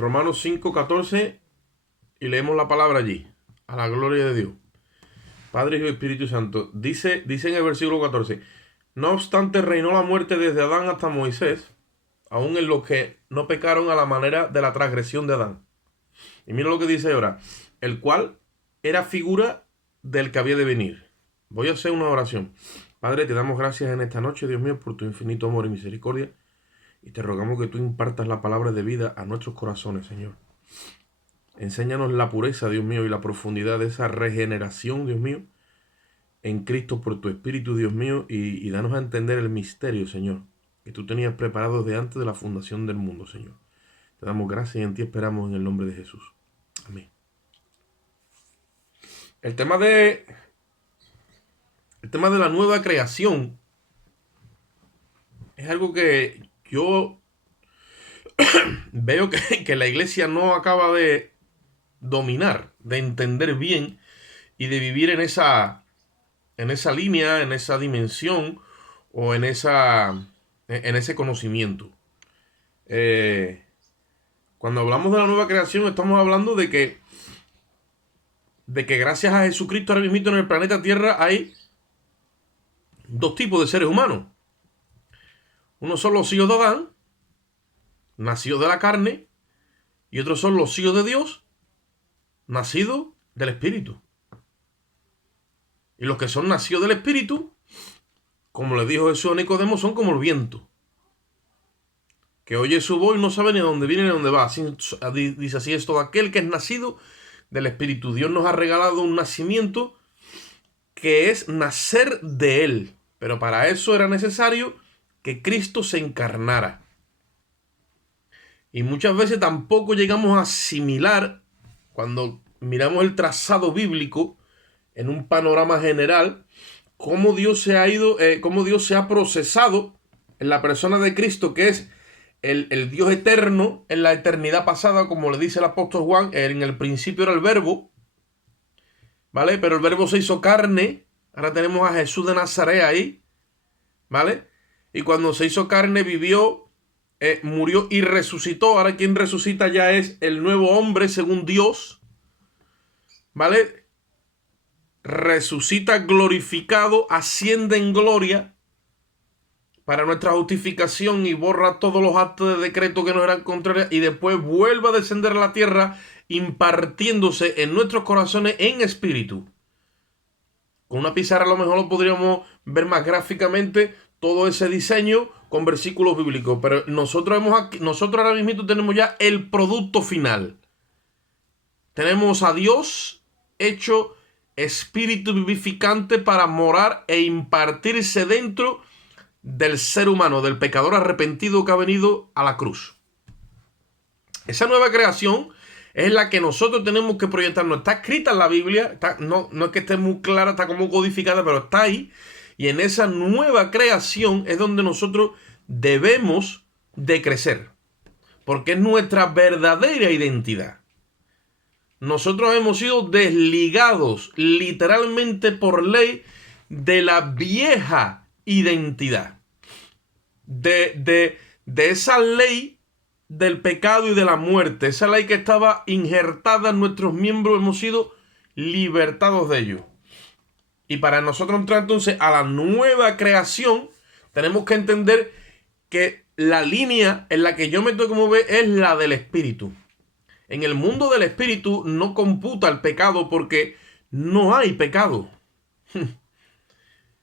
Romanos 5:14 y leemos la palabra allí, a la gloria de Dios. Padre, Hijo y Espíritu Santo. Dice en el versículo 14, no obstante reinó la muerte desde Adán hasta Moisés, aun en los que no pecaron a la manera de la transgresión de Adán. Y mira lo que dice ahora, el cual era figura del que había de venir. Voy a hacer una oración. Padre, te damos gracias en esta noche, Dios mío, por tu infinito amor y misericordia. Y te rogamos que tú impartas la palabra de vida a nuestros corazones, Señor. Enséñanos la pureza, Dios mío, y la profundidad de esa regeneración, Dios mío, en Cristo por tu Espíritu, Dios mío, y danos a entender el misterio, Señor, que tú tenías preparado desde antes de la fundación del mundo, Señor. Te damos gracias y en ti esperamos en el nombre de Jesús. Amén. El tema de la nueva creación es algo que yo veo que la iglesia no acaba de dominar, de entender bien y de vivir en esa línea, en esa dimensión o en ese conocimiento. Cuando hablamos de la nueva creación estamos hablando de que gracias a Jesucristo ahora mismo en el planeta Tierra hay dos tipos de seres humanos. Unos son los hijos de Adán, nacidos de la carne, y otros son los hijos de Dios, nacidos del Espíritu. Y los que son nacidos del Espíritu, como le dijo Jesús a Nicodemo, son como el viento, que oye su voz y no sabe ni a dónde viene ni a dónde va. Así, dice así es todo aquel que es nacido del Espíritu. Dios nos ha regalado un nacimiento que es nacer de Él. Pero para eso era necesario que Cristo se encarnara. Y muchas veces tampoco llegamos a asimilar, cuando miramos el trazado bíblico en un panorama general, cómo Dios se ha procesado en la persona de Cristo, que es el Dios eterno en la eternidad pasada, como le dice el apóstol Juan, en el principio era el verbo, ¿vale? Pero el verbo se hizo carne. Ahora tenemos a Jesús de Nazaret ahí, ¿vale? Y cuando se hizo carne vivió, murió y resucitó. Ahora quien resucita ya es el nuevo hombre según Dios, ¿vale? Resucita glorificado, asciende en gloria para nuestra justificación y borra todos los actos de decreto que nos eran contrarios, y después vuelve a descender a la tierra impartiéndose en nuestros corazones en espíritu. Con una pizarra a lo mejor lo podríamos ver más gráficamente todo ese diseño con versículos bíblicos, pero nosotros ahora mismo tenemos ya el producto final. Tenemos a Dios hecho espíritu vivificante para morar e impartirse dentro del ser humano, del pecador arrepentido que ha venido a la cruz. Esa nueva creación es la que nosotros tenemos que proyectarnos. Está escrita en la Biblia, no es que esté muy clara, está como codificada, pero está ahí. Y en esa nueva creación es donde nosotros debemos de crecer, porque es nuestra verdadera identidad. Nosotros hemos sido desligados literalmente por ley de la vieja identidad, de esa ley del pecado y de la muerte, esa ley que estaba injertada en nuestros miembros. Hemos sido libertados de ello. Y para nosotros entrar entonces a la nueva creación, tenemos que entender que la línea en la que yo me tengo que mover es la del espíritu. En el mundo del espíritu no computa el pecado porque no hay pecado.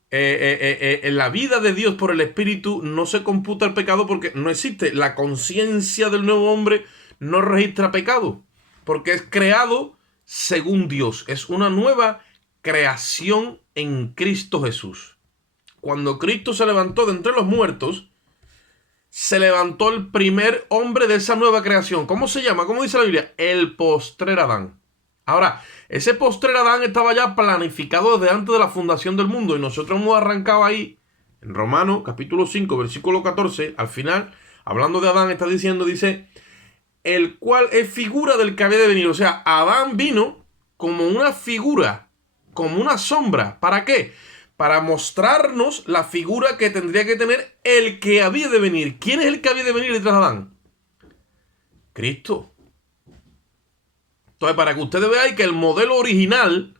En la vida de Dios por el espíritu no se computa el pecado porque no existe. La conciencia del nuevo hombre no registra pecado porque es creado según Dios. Es una nueva creación en Cristo Jesús. Cuando Cristo se levantó de entre los muertos, se levantó el primer hombre de esa nueva creación. ¿Cómo se llama? ¿Cómo dice la Biblia? El postrer Adán. Ahora, ese postrer Adán estaba ya planificado desde antes de la fundación del mundo, y nosotros hemos arrancado ahí en Romanos capítulo 5 versículo 14. Al final, hablando de Adán, dice el cual es figura del que había de venir. O sea, Adán vino como una figura, como una sombra. ¿Para qué? Para mostrarnos la figura que tendría que tener el que había de venir. ¿Quién es el que había de venir detrás de Adán? Cristo. Entonces, para que ustedes vean que el modelo original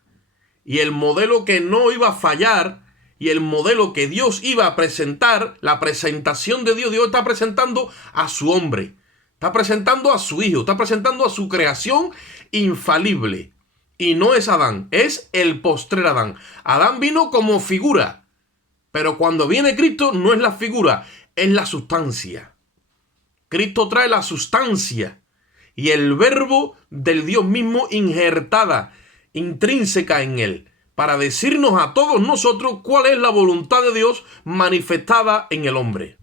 y el modelo que no iba a fallar y el modelo que Dios iba a presentar, la presentación de Dios, Dios está presentando a su hombre, está presentando a su hijo, está presentando a su creación infalible. Y no es Adán, es el postrer Adán. Adán vino como figura, pero cuando viene Cristo no es la figura, es la sustancia. Cristo trae la sustancia y el verbo del Dios mismo injertada, intrínseca en él, para decirnos a todos nosotros cuál es la voluntad de Dios manifestada en el hombre.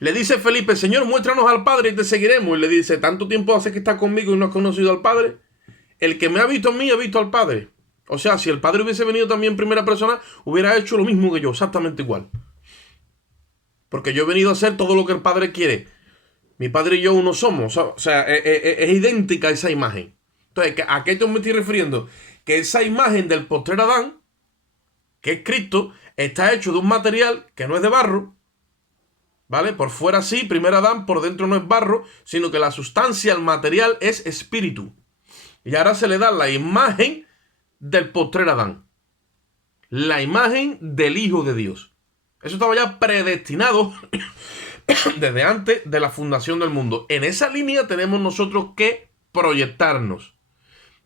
Le dice Felipe, Señor, muéstranos al Padre y te seguiremos. Y le dice, ¿tanto tiempo hace que estás conmigo y no has conocido al Padre? El que me ha visto a mí, ha visto al Padre. O sea, si el Padre hubiese venido también en primera persona, hubiera hecho lo mismo que yo, exactamente igual. Porque yo he venido a hacer todo lo que el Padre quiere. Mi Padre y yo uno somos. O sea, es idéntica esa imagen. Entonces, ¿a qué yo me estoy refiriendo? Que esa imagen del postrer Adán, que es Cristo, está hecho de un material que no es de barro, ¿vale? Por fuera sí, primer Adán, por dentro no es barro, sino que la sustancia, el material es espíritu. Y ahora se le da la imagen del postrer Adán. La imagen del Hijo de Dios. Eso estaba ya predestinado desde antes de la fundación del mundo. En esa línea tenemos nosotros que proyectarnos.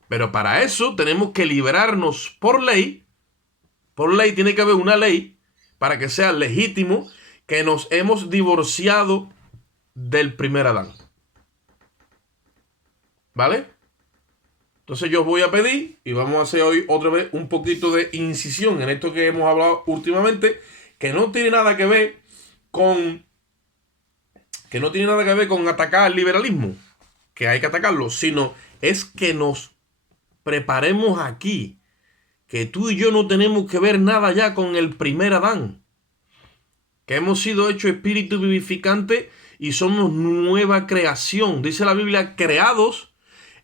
Pero para eso tenemos que liberarnos por ley. Por ley tiene que haber una ley para que sea legítimo que nos hemos divorciado del primer Adán. ¿Vale? Entonces yo os voy a pedir, y vamos a hacer hoy otra vez un poquito de incisión en esto que hemos hablado últimamente, que no tiene nada que ver con atacar el liberalismo, que hay que atacarlo, sino es que nos preparemos aquí, que tú y yo no tenemos que ver nada ya con el primer Adán, que hemos sido hechos espíritu vivificante y somos nueva creación. Dice la Biblia, creados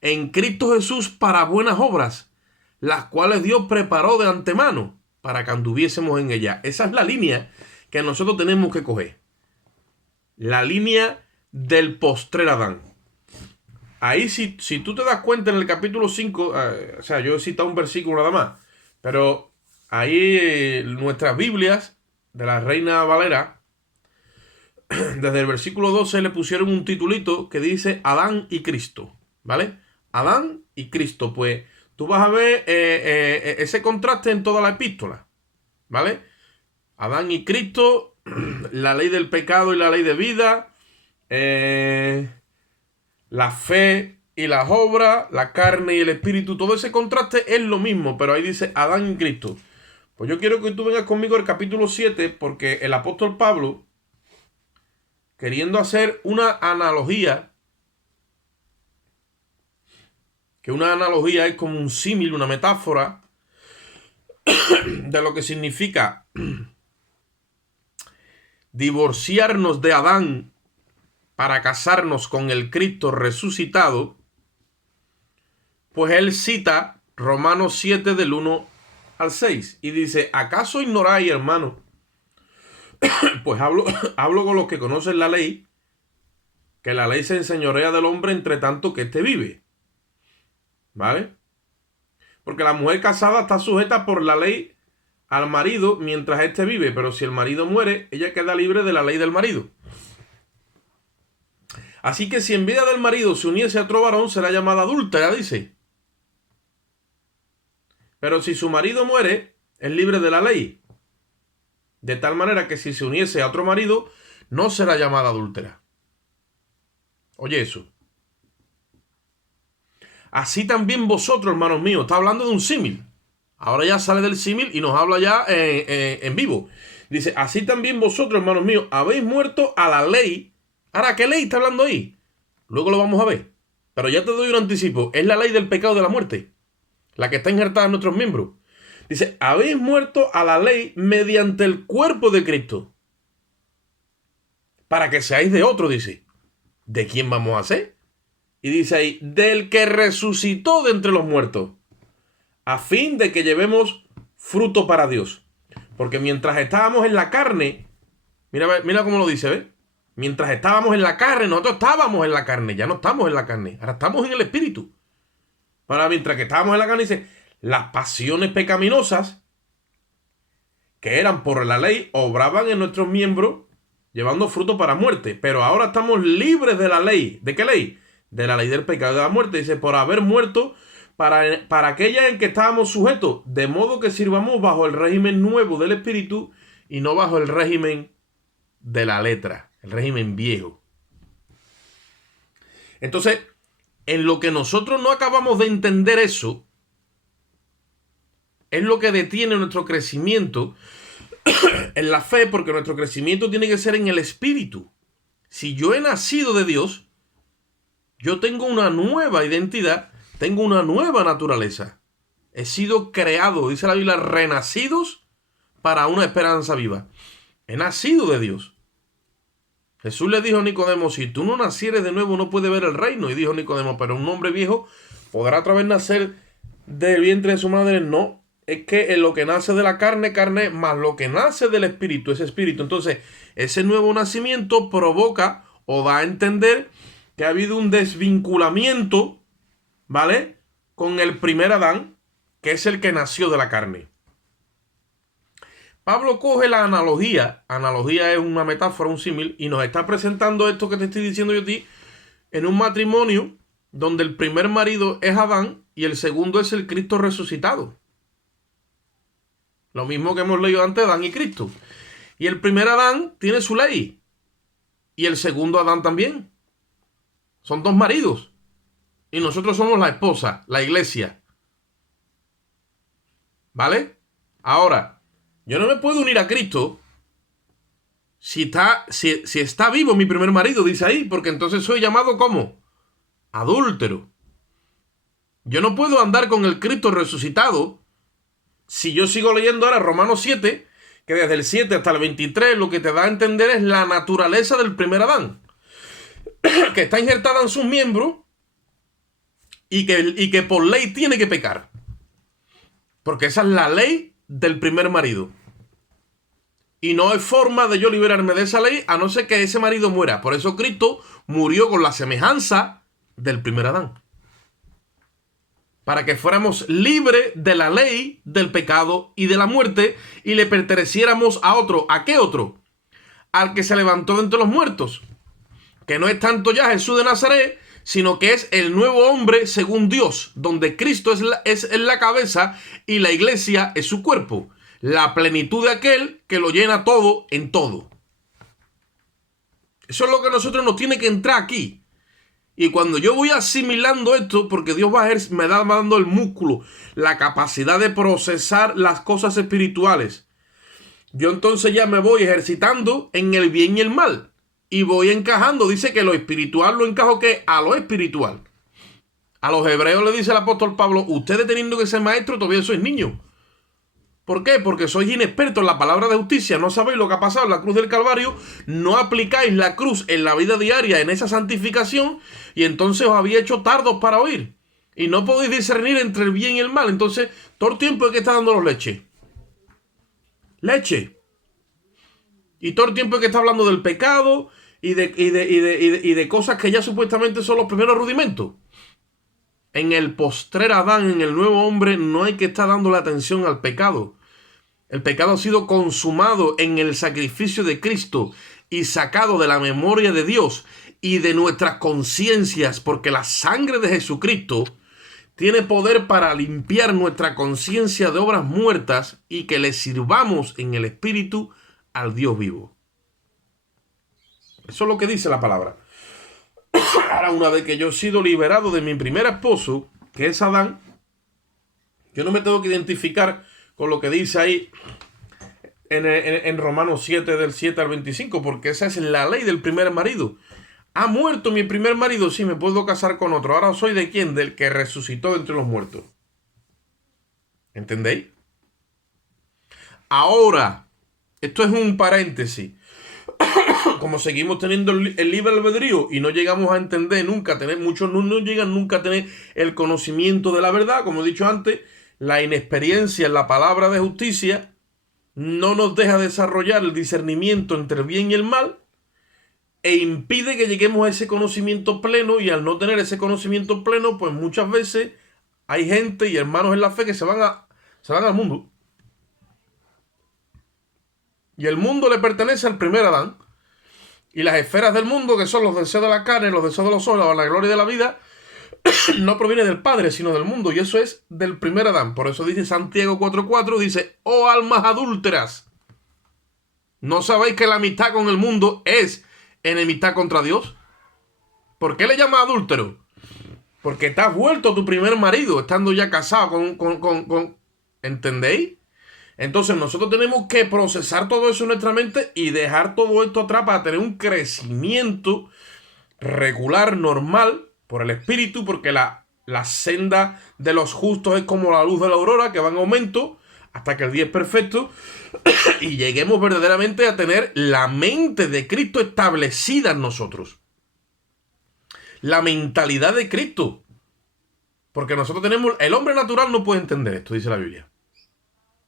en Cristo Jesús para buenas obras, las cuales Dios preparó de antemano para que anduviésemos en ella. Esa es la línea que nosotros tenemos que coger. La línea del postrer Adán. Ahí si tú te das cuenta en el capítulo 5, o sea, yo he citado un versículo nada más, pero ahí nuestras Biblias de la Reina Valera, desde el versículo 12 le pusieron un titulito que dice Adán y Cristo, ¿vale? Adán y Cristo, pues tú vas a ver ese contraste en toda la epístola, ¿vale? Adán y Cristo, la ley del pecado y la ley de vida, la fe y las obras, la carne y el espíritu, todo ese contraste es lo mismo, pero ahí dice Adán y Cristo. Pues yo quiero que tú vengas conmigo al capítulo 7, porque el apóstol Pablo, queriendo hacer una analogía, que una analogía es como un símil, una metáfora de lo que significa divorciarnos de Adán para casarnos con el Cristo resucitado, pues él cita Romanos 7 del 1 al 6 y dice, ¿acaso ignoráis, hermano? Pues hablo con los que conocen la ley, que la ley se enseñorea del hombre entre tanto que éste vive. ¿Vale? Porque la mujer casada está sujeta por la ley al marido mientras éste vive, pero si el marido muere, ella queda libre de la ley del marido. Así que si en vida del marido se uniese a otro varón, será llamada adúltera, dice. Pero si su marido muere, es libre de la ley. De tal manera que si se uniese a otro marido, no será llamada adúltera. Oye eso. Así también vosotros, hermanos míos, está hablando de un símil. Ahora ya sale del símil y nos habla ya en vivo. Dice, así también vosotros, hermanos míos, habéis muerto a la ley. Ahora, ¿qué ley está hablando ahí? Luego lo vamos a ver. Pero ya te doy un anticipo. Es la ley del pecado y de la muerte, la que está injertada en nuestros miembros. Dice, habéis muerto a la ley mediante el cuerpo de Cristo, para que seáis de otro, dice. ¿De quién vamos a ser? Y dice ahí, del que resucitó de entre los muertos, a fin de que llevemos fruto para Dios. Porque mientras estábamos en la carne, mira cómo lo dice, ¿ves? Mientras estábamos en la carne, nosotros estábamos en la carne, ya no estamos en la carne, ahora estamos en el espíritu. Ahora, mientras que estábamos en la carne, dice, las pasiones pecaminosas que eran por la ley obraban en nuestros miembros llevando fruto para muerte. Pero ahora estamos libres de la ley. ¿De qué ley? De la ley del pecado y de la muerte. Dice, por haber muerto para aquella en que estábamos sujetos, de modo que sirvamos bajo el régimen nuevo del espíritu y no bajo el régimen de la letra, el régimen viejo. Entonces, en lo que nosotros no acabamos de entender eso, es lo que detiene nuestro crecimiento en la fe, porque nuestro crecimiento tiene que ser en el espíritu. Si yo he nacido de Dios, yo tengo una nueva identidad, tengo una nueva naturaleza. He sido creado, dice la Biblia, renacidos para una esperanza viva. He nacido de Dios. Jesús le dijo a Nicodemo, si tú no nacieres de nuevo no puedes ver el reino. Y dijo Nicodemo, pero un hombre viejo podrá otra vez nacer del vientre de su madre. No, es que en lo que nace de la carne, carne, más lo que nace del espíritu, es espíritu. Entonces, ese nuevo nacimiento provoca o da a entender que ha habido un desvinculamiento, ¿vale? Con el primer Adán, que es el que nació de la carne. Pablo coge la analogía es una metáfora, un símil, y nos está presentando esto que te estoy diciendo yo a ti, en un matrimonio donde el primer marido es Adán y el segundo es el Cristo resucitado. Lo mismo que hemos leído antes, Adán y Cristo. Y el primer Adán tiene su ley, y el segundo Adán también. Son dos maridos, y nosotros somos la esposa, la iglesia. ¿Vale? Ahora, yo no me puedo unir a Cristo si está vivo mi primer marido, dice ahí, porque entonces soy llamado como adúltero. Yo no puedo andar con el Cristo resucitado si yo sigo leyendo ahora Romanos 7, que desde el 7 hasta el 23 lo que te da a entender es la naturaleza del primer Adán, que está injertada en sus miembros y que por ley tiene que pecar. Porque esa es la ley del primer marido. Y no hay forma de yo liberarme de esa ley a no ser que ese marido muera. Por eso Cristo murió con la semejanza del primer Adán. Para que fuéramos libres de la ley, del pecado y de la muerte y le perteneciéramos a otro. ¿A qué otro? Al que se levantó de entre los muertos. Que no es tanto ya Jesús de Nazaret, sino que es el nuevo hombre según Dios, donde Cristo es la cabeza y la iglesia es su cuerpo. La plenitud de aquel que lo llena todo en todo. Eso es lo que a nosotros nos tiene que entrar aquí. Y cuando yo voy asimilando esto, porque Dios me da dando el músculo, la capacidad de procesar las cosas espirituales, yo entonces ya me voy ejercitando en el bien y el mal. Y voy encajando, dice que lo espiritual lo encajo que a lo espiritual. A los hebreos le dice el apóstol Pablo, ustedes teniendo que ser maestros todavía sois niños. ¿Por qué? Porque sois inexpertos en la palabra de justicia, no sabéis lo que ha pasado en la cruz del Calvario, no aplicáis la cruz en la vida diaria, en esa santificación, y entonces os había hecho tardos para oír. Y no podéis discernir entre el bien y el mal. Entonces, todo el tiempo es que está dándonos leche. Leche. Y todo el tiempo es que está hablando del pecado y de cosas que ya supuestamente son los primeros rudimentos. En el postrer Adán, en el nuevo hombre, no hay que estar dando la atención al pecado. El pecado ha sido consumado en el sacrificio de Cristo y sacado de la memoria de Dios y de nuestras conciencias, porque la sangre de Jesucristo tiene poder para limpiar nuestra conciencia de obras muertas y que le sirvamos en el espíritu al Dios vivo. Eso es lo que dice la palabra. Ahora, una vez que yo he sido liberado de mi primer esposo, que es Adán, yo no me tengo que identificar con lo que dice ahí en Romanos 7, del 7 al 25, porque esa es la ley del primer marido. ¿Ha muerto mi primer marido? Sí, me puedo casar con otro. Ahora soy ¿de quién? Del que resucitó de entre los muertos. ¿Entendéis? Ahora, esto es un paréntesis. Como seguimos teniendo el libre albedrío y no llegamos a entender nunca, muchos no llegan nunca a tener el conocimiento de la verdad, como he dicho antes, la inexperiencia en la palabra de justicia no nos deja desarrollar el discernimiento entre el bien y el mal. e impide que lleguemos a ese conocimiento pleno, y al no tener ese conocimiento pleno, pues muchas veces hay gente y hermanos en la fe que se van al mundo. Y el mundo le pertenece al primer Adán. Y las esferas del mundo, que son los deseos de la carne, los deseos de los ojos, la gloria de la vida, no proviene del Padre, sino del mundo. Y eso es del primer Adán. Por eso dice Santiago 4:4, dice: oh almas adúlteras, ¿no sabéis que la amistad con el mundo es enemistad contra Dios? ¿Por qué le llama adúltero? Porque te has vuelto tu primer marido, estando ya casado con ¿entendéis? Entonces nosotros tenemos que procesar todo eso en nuestra mente y dejar todo esto atrás para tener un crecimiento regular, normal, por el Espíritu, porque la senda de los justos es como la luz de la aurora, que va en aumento hasta que el día es perfecto y lleguemos verdaderamente a tener la mente de Cristo establecida en nosotros. La mentalidad de Cristo. Porque nosotros tenemos... El hombre natural no puede entender esto, dice la Biblia.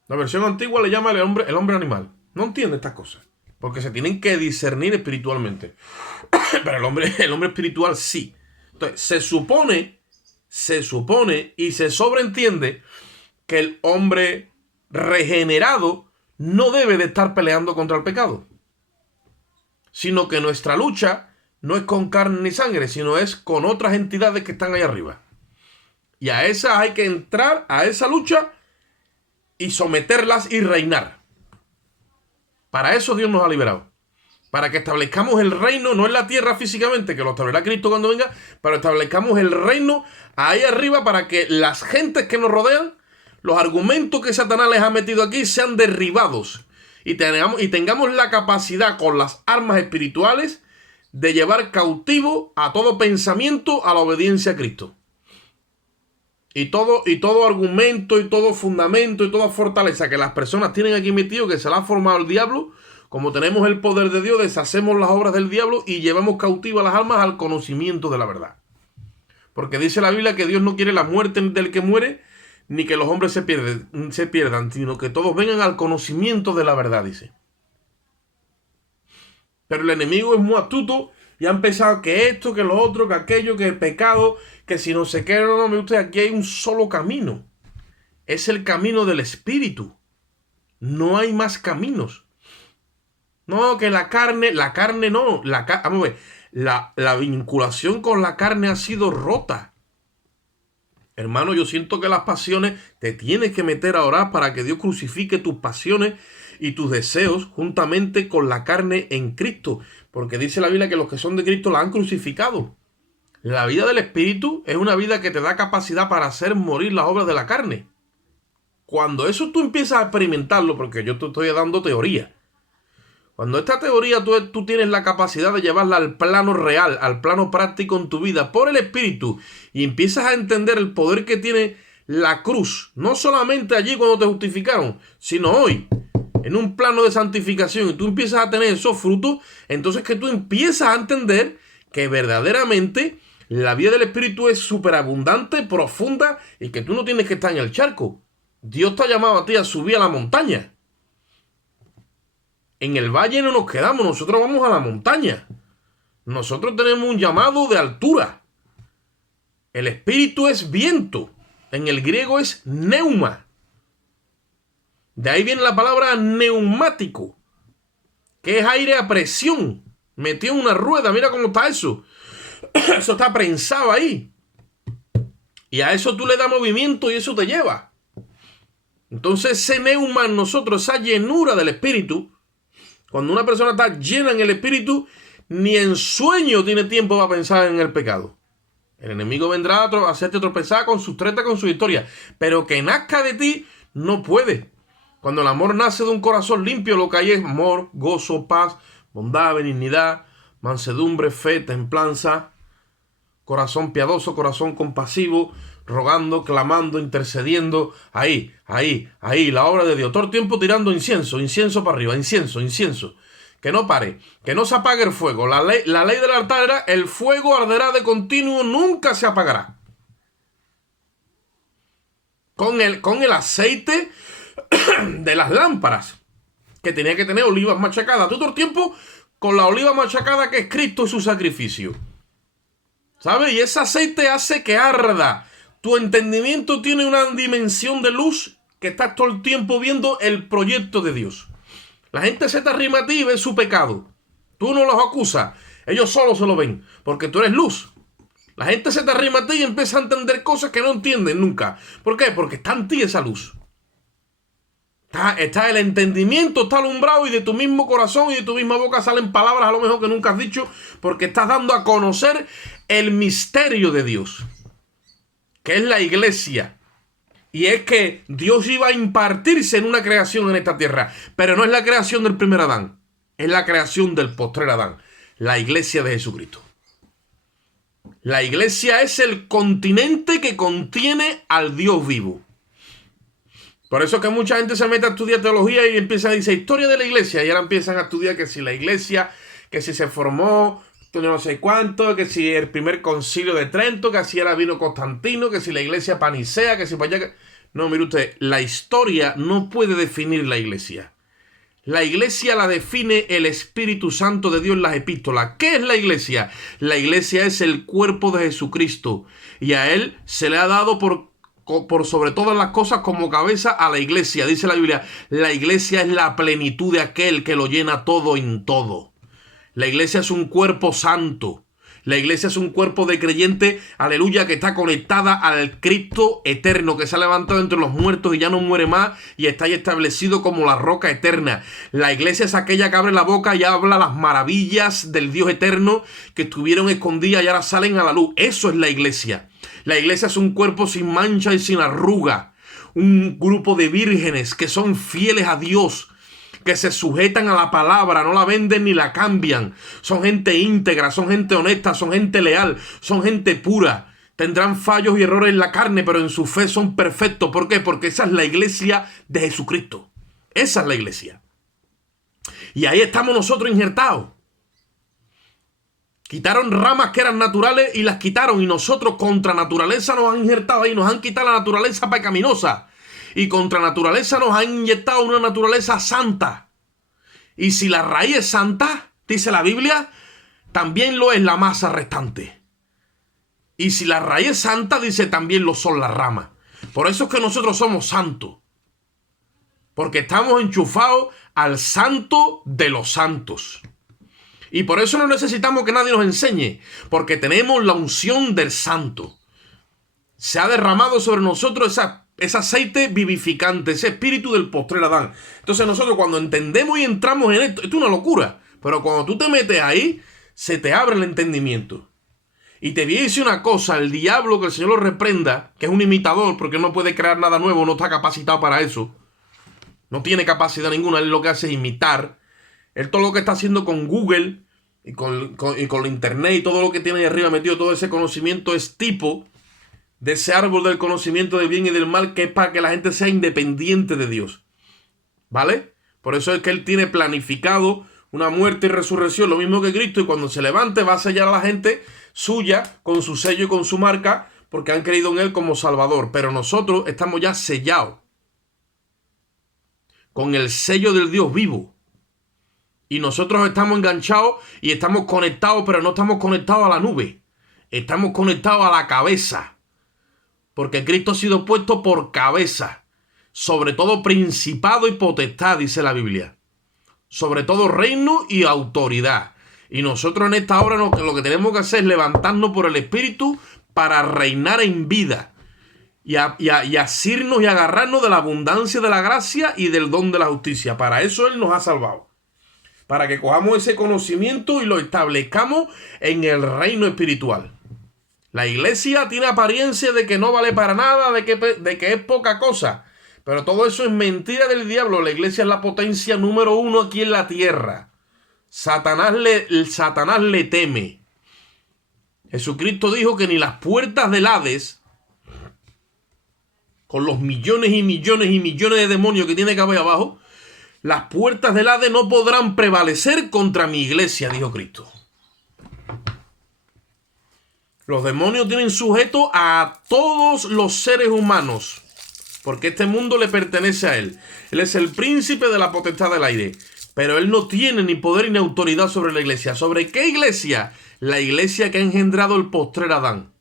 La versión antigua le llama el hombre animal. No entiende estas cosas. Porque se tienen que discernir espiritualmente. Pero el hombre espiritual sí. Entonces, se supone y se sobreentiende que el hombre regenerado no debe de estar peleando contra el pecado. Sino que nuestra lucha no es con carne ni sangre, sino es con otras entidades que están ahí arriba. Y a esas hay que entrar a esa lucha y someterlas y reinar. Para eso Dios nos ha liberado. Para que establezcamos el reino, no en la tierra físicamente, que lo establecerá Cristo cuando venga, pero establezcamos el reino ahí arriba para que las gentes que nos rodean, los argumentos que Satanás les ha metido aquí, sean derribados. Y tengamos la capacidad con las armas espirituales de llevar cautivo a todo pensamiento a la obediencia a Cristo. Y todo argumento y todo fundamento y toda fortaleza que las personas tienen aquí metido, que se la ha formado el diablo, como tenemos el poder de Dios, deshacemos las obras del diablo y llevamos cautivas las almas al conocimiento de la verdad. Porque dice la Biblia que Dios no quiere la muerte del que muere, ni que los hombres se pierdan, sino que todos vengan al conocimiento de la verdad, dice. Pero el enemigo es muy astuto y han pensado que esto, que lo otro, que aquello, que el pecado, que si no se quiere, no me gusta. Aquí hay un solo camino. Es el camino del Espíritu. No hay más caminos. No, que la carne no. Vamos a ver, la vinculación con la carne ha sido rota. Hermano, yo siento que las pasiones, te tienes que meter a orar para que Dios crucifique tus pasiones y tus deseos juntamente con la carne en Cristo. Porque dice la Biblia que los que son de Cristo la han crucificado. La vida del Espíritu es una vida que te da capacidad para hacer morir las obras de la carne. Cuando eso tú empiezas a experimentarlo, porque yo te estoy dando teoría. Cuando esta teoría tú tienes la capacidad de llevarla al plano real, al plano práctico en tu vida, por el Espíritu, y empiezas a entender el poder que tiene la cruz, no solamente allí cuando te justificaron, sino hoy, en un plano de santificación, y tú empiezas a tener esos frutos, entonces que tú empiezas a entender que verdaderamente la vida del Espíritu es superabundante, profunda, y que tú no tienes que estar en el charco. Dios te ha llamado a ti a subir a la montaña. En el valle no nos quedamos, nosotros vamos a la montaña. Nosotros tenemos un llamado de altura. El Espíritu es viento. En el griego es neuma. De ahí viene la palabra neumático, que es aire a presión. Metió en una rueda, mira cómo está eso. Eso está prensado ahí. Y a eso tú le das movimiento y eso te lleva. Entonces ese neuma en nosotros, esa llenura del Espíritu, cuando una persona está llena en el Espíritu, ni en sueño tiene tiempo para pensar en el pecado. El enemigo vendrá a hacerte tropezar con sus tretas, con su historia. Pero que nazca de ti, no puede. Cuando el amor nace de un corazón limpio, lo que hay es amor, gozo, paz, bondad, benignidad, mansedumbre, fe, templanza, corazón piadoso, corazón compasivo, rogando, clamando, intercediendo. Ahí, la obra de Dios. Todo el tiempo tirando incienso para arriba, incienso. Que no pare, que no se apague el fuego. La ley del altar era: el fuego arderá de continuo, nunca se apagará. Con el aceite de las lámparas, que tenía que tener olivas machacadas. Todo el tiempo con la oliva machacada que es Cristo y su sacrificio. ¿Sabes? Y ese aceite hace que arda. Tu entendimiento tiene una dimensión de luz que estás todo el tiempo viendo el proyecto de Dios. La gente se te arrima a ti y ve su pecado. Tú no los acusas. Ellos solo se lo ven. Porque tú eres luz. La gente se te arrima a ti y empieza a entender cosas que no entienden nunca. ¿Por qué? Porque está en ti esa luz. Está el entendimiento, está alumbrado, y de tu mismo corazón y de tu misma boca salen palabras a lo mejor que nunca has dicho, porque estás dando a conocer el misterio de Dios, que es la iglesia. Y es que Dios iba a impartirse en una creación en esta tierra, pero no es la creación del primer Adán, es la creación del postrer Adán, la iglesia de Jesucristo. La iglesia es el continente que contiene al Dios vivo. Por eso es que mucha gente se mete a estudiar teología y empieza a decir historia de la iglesia. Y ahora empiezan a estudiar que si la iglesia, que si se formó, que no sé cuánto, que si el primer concilio de Trento, que si era vino Constantino, que si la iglesia panicea, que si para allá. No, mire usted, la historia no puede definir la iglesia. La iglesia la define el Espíritu Santo de Dios en las epístolas. ¿Qué es la iglesia? La iglesia es el cuerpo de Jesucristo. Y a él se le ha dado por sobre todas las cosas como cabeza a la iglesia. Dice la Biblia, la iglesia es la plenitud de aquel que lo llena todo en todo. La iglesia es un cuerpo santo. La iglesia es un cuerpo de creyente, aleluya, que está conectada al Cristo eterno, que se ha levantado entre los muertos y ya no muere más, y está ahí establecido como la roca eterna. La iglesia es aquella que abre la boca y habla las maravillas del Dios eterno que estuvieron escondidas y ahora salen a la luz. Eso es la iglesia. La iglesia es un cuerpo sin mancha y sin arruga. Un grupo de vírgenes que son fieles a Dios, que se sujetan a la palabra, no la venden ni la cambian. Son gente íntegra, son gente honesta, son gente leal, son gente pura. Tendrán fallos y errores en la carne, pero en su fe son perfectos. ¿Por qué? Porque esa es la iglesia de Jesucristo. Esa es la iglesia. Y ahí estamos nosotros injertados. Quitaron ramas que eran naturales y las quitaron. Y nosotros contra naturaleza nos han injertado ahí. Nos han quitado la naturaleza pecaminosa. Y contra naturaleza nos han inyectado una naturaleza santa. Y si la raíz es santa, dice la Biblia, también lo es la masa restante. Y si la raíz es santa, dice, también lo son las ramas. Por eso es que nosotros somos santos. Porque estamos enchufados al santo de los santos. Y por eso no necesitamos que nadie nos enseñe, porque tenemos la unción del santo. Se ha derramado sobre nosotros ese aceite vivificante, ese espíritu del postrer Adán. Entonces nosotros cuando entendemos y entramos en esto es una locura. Pero cuando tú te metes ahí, se te abre el entendimiento. Y te voy a decir una cosa, el diablo, que el Señor lo reprenda, que es un imitador, porque no puede crear nada nuevo, no está capacitado para eso. No tiene capacidad ninguna, él lo que hace es imitar. Él todo lo que está haciendo con Google y con la internet y todo lo que tiene ahí arriba metido, todo ese conocimiento es tipo de ese árbol del conocimiento del bien y del mal, que es para que la gente sea independiente de Dios. ¿Vale? Por eso es que él tiene planificado una muerte y resurrección, lo mismo que Cristo, y cuando se levante va a sellar a la gente suya con su sello y con su marca, porque han creído en él como Salvador. Pero nosotros estamos ya sellados con el sello del Dios vivo. Y nosotros estamos enganchados y estamos conectados, pero no estamos conectados a la nube. Estamos conectados a la cabeza. Porque Cristo ha sido puesto por cabeza. Sobre todo principado y potestad, dice la Biblia. Sobre todo reino y autoridad. Y nosotros en esta hora lo que tenemos que hacer es levantarnos por el Espíritu para reinar en vida. Y asirnos y agarrarnos de la abundancia de la gracia y del don de la justicia. Para eso Él nos ha salvado. Para que cojamos ese conocimiento y lo establezcamos en el reino espiritual. La iglesia tiene apariencia de que no vale para nada, de que es poca cosa. Pero todo eso es mentira del diablo. La iglesia es la potencia número 1 aquí en la tierra. Satanás le teme. Jesucristo dijo que ni las puertas del Hades, con los millones y millones y millones de demonios que tiene que haber abajo, las puertas del Hades no podrán prevalecer contra mi iglesia, dijo Cristo. Los demonios tienen sujeto a todos los seres humanos, porque este mundo le pertenece a él. Él es el príncipe de la potestad del aire. Pero él no tiene ni poder ni autoridad sobre la iglesia. ¿Sobre qué iglesia? La iglesia que ha engendrado el postrer Adán.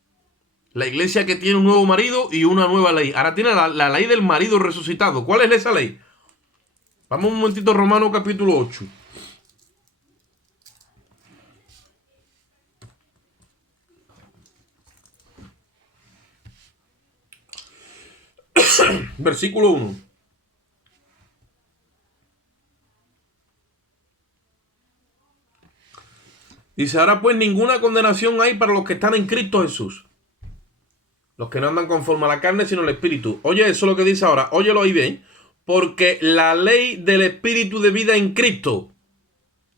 La iglesia que tiene un nuevo marido y una nueva ley. Ahora tiene la ley del marido resucitado. ¿Cuál es esa ley? Vamos un momentito a Romanos capítulo 8. Versículo 1. Dice, ahora pues ninguna condenación hay para los que están en Cristo Jesús. Los que no andan conforme a la carne, sino al Espíritu. Oye, eso es lo que dice ahora. Óyelo ahí bien. Porque la ley del Espíritu de vida en Cristo,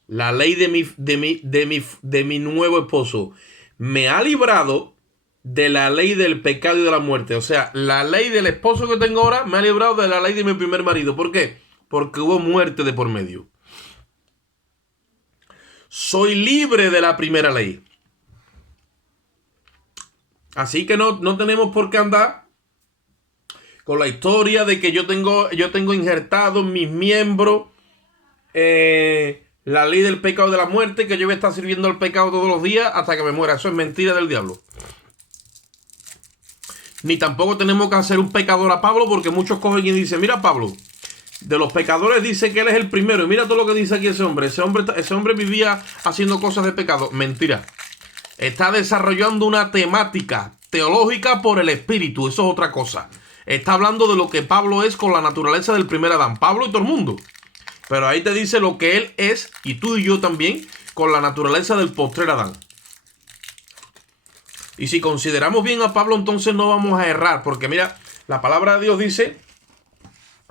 la ley de mi nuevo esposo, me ha librado de la ley del pecado y de la muerte. O sea, la ley del esposo que tengo ahora me ha librado de la ley de mi primer marido. ¿Por qué? Porque hubo muerte de por medio. Soy libre de la primera ley. Así que no tenemos por qué andar con la historia de que yo tengo injertado en mis miembros la ley del pecado y de la muerte, que yo voy a estar sirviendo al pecado todos los días hasta que me muera. Eso es mentira del diablo. Ni tampoco tenemos que hacer un pecador a Pablo, porque muchos cogen y dicen, mira Pablo, de los pecadores dice que él es el primero. Y mira todo lo que dice aquí ese hombre. Ese hombre vivía haciendo cosas de pecado. Mentira. Está desarrollando una temática teológica por el Espíritu. Eso es otra cosa. Está hablando de lo que Pablo es con la naturaleza del primer Adán. Pablo y todo el mundo. Pero ahí te dice lo que él es, y tú y yo también, con la naturaleza del postrer Adán. Y si consideramos bien a Pablo, entonces no vamos a errar. Porque mira, la palabra de Dios dice...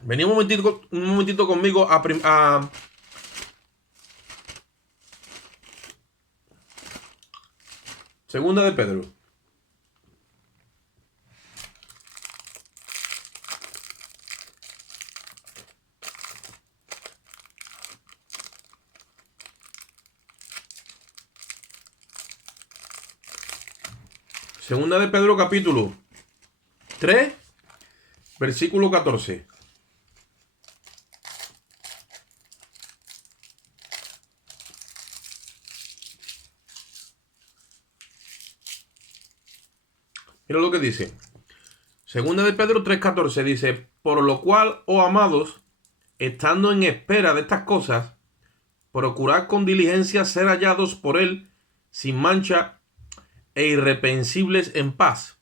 Vení un momentito conmigo a Segunda de Pedro. Segunda de Pedro capítulo 3, versículo 14. Mira lo que dice. Segunda de Pedro 3:14 dice, por lo cual, oh amados, estando en espera de estas cosas, procurad con diligencia ser hallados por él sin mancha e irreprensibles en paz.